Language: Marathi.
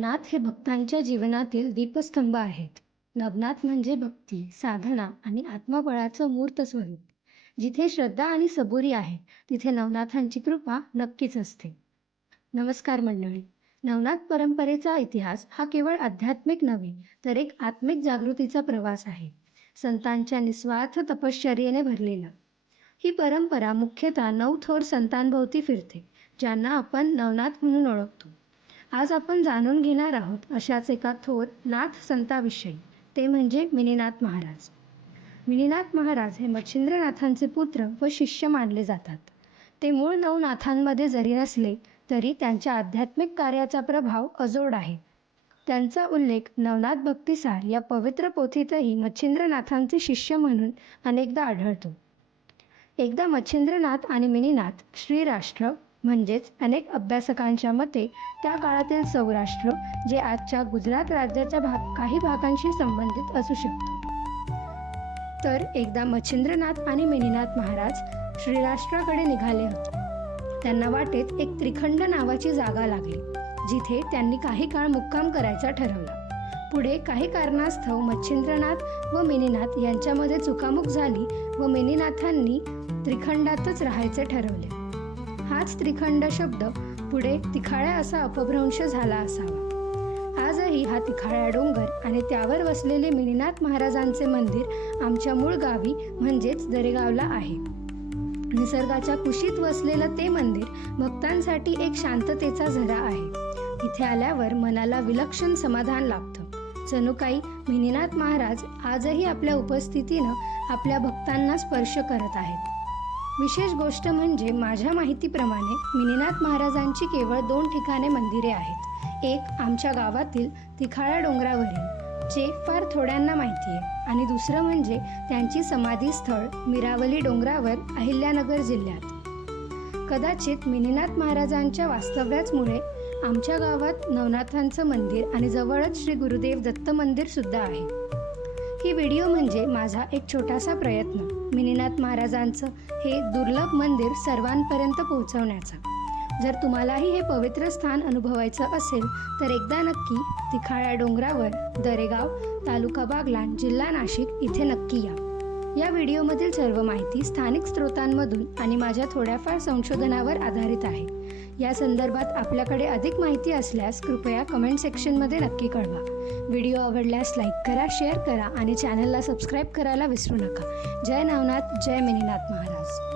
नाथ हे भक्तांच्या जीवनातील दीपस्तंभ आहेत. नवनाथ म्हणजे भक्ती साधना आणि आत्मबळाचं मूर्त स्वरूप. जिथे श्रद्धा आणि सबुरी आहे तिथे नवनाथांची कृपा नक्कीच असते. नमस्कार मंडळी. नवनाथ परंपरेचा इतिहास हा केवळ आध्यात्मिक नव्हे तर एक आत्मिक जागृतीचा प्रवास आहे. संतांच्या निस्वार्थ तपश्चर्येने भरलेला. ही परंपरा मुख्यतः नऊ थोर संतांभोवती फिरते ज्यांना आपण नवनाथ म्हणून ओळखतो. आज आपण जाणून घेणार आहोत अशाच एका थोर नाथ संताविषयी. ते म्हणजे मिनीनाथ महाराज. मिनीनाथ महाराज हे मच्छिंद्रनाथांचे पुत्र व शिष्य मानले जातात. ते मूळ नवनाथांमध्ये जरी नसले तरी त्यांच्या आध्यात्मिक कार्याचा प्रभाव अजोड आहे. त्यांचा उल्लेख नवनाथ भक्तिसार या पवित्र पोथीतही मच्छिंद्रनाथांचे शिष्य म्हणून अनेकदा आढळतो. एकदा मच्छिंद्रनाथ आणि मिनीनाथ श्रीराष्ट्र म्हणजेच अनेक अभ्यासकांच्या मते त्या काळातील सौराष्ट्र जे आजच्या गुजरात राज्याच्या भाग काही भागांशी संबंधित असू शकतो. तर एकदा मच्छिंद्रनाथ आणि मिनीनाथ महाराज श्रीराष्ट्राकडे निघाले होते. त्यांना वाटेत एक त्रिखंड नावाची जागा लागली जिथे त्यांनी काही काळ मुक्काम करायचा ठरवला. पुढे काही कारणास्तव मच्छिंद्रनाथ व मिनीनाथ यांच्यामध्ये चुकामुक झाली व मिनीनाथांनी त्रिखंडातच राहायचे ठरवले. हाच त्रिखंड शब्द पुढे तिखाळ्या असा अपभ्रंश झाला असावा. आजही हा तिखाळ्या डोंगर आणि त्यावर वसलेले मिनीनाथ महाराजांचे मंदिर आमच्या मूळ गावी म्हणजेच दरेगावला आहे. निसर्गाच्या कुशीत वसलेलं ते मंदिर भक्तांसाठी एक शांततेचा झरा आहे. इथे आल्यावर मनाला विलक्षण समाधान लाभतं. जणू काही मिनीनाथ महाराज आजही आपल्या उपस्थितीनं आपल्या भक्तांना स्पर्श करत आहेत. विशेष गोष्ट म्हणजे माझ्या माहितीप्रमाणे मिनीनाथ महाराजांची केवळ दोन ठिकाणे मंदिरे आहेत. एक आमच्या गावातील तिखाळा डोंगरावरील जे फार थोड्यांना माहिती आहे आणि दुसरं म्हणजे त्यांची समाधी स्थळ मिरावली डोंगरावर अहिल्यानगर जिल्ह्यात. कदाचित मिनीनाथ महाराजांच्या वास्तव्याचमुळे आमच्या गावात नवनाथांचं मंदिर आणि जवळच श्री गुरुदेव दत्त मंदिर सुद्धा आहे. ही व्हिडिओ म्हणजे माझा एक छोटासा प्रयत्न मिनीनाथ महाराजांचं हे दुर्लभ मंदिर सर्वांपर्यंत पोहोचवण्याचा. जर तुम्हालाही हे पवित्र स्थान अनुभवायचं असेल तर एकदा नक्की तिखाळ्या डोंगरावर दरेगाव तालुका बागलान जिल्हा नाशिक इथे नक्की या. या व्हिडिओमधील सर्व माहिती स्थानिक स्रोतांमधून आणि माझ्या थोड्याफार संशोधनावर आधारित आहे. या संदर्भात आपल्याकडे अधिक माहिती असल्यास कृपया कमेंट सेक्शनमध्ये नक्की कळवा. व्हिडिओ आवडल्यास लाईक करा शेअर करा आणि चॅनलला सबस्क्राईब करायला विसरू नका. जय नवनाथ जय मिनीनाथ महाराज.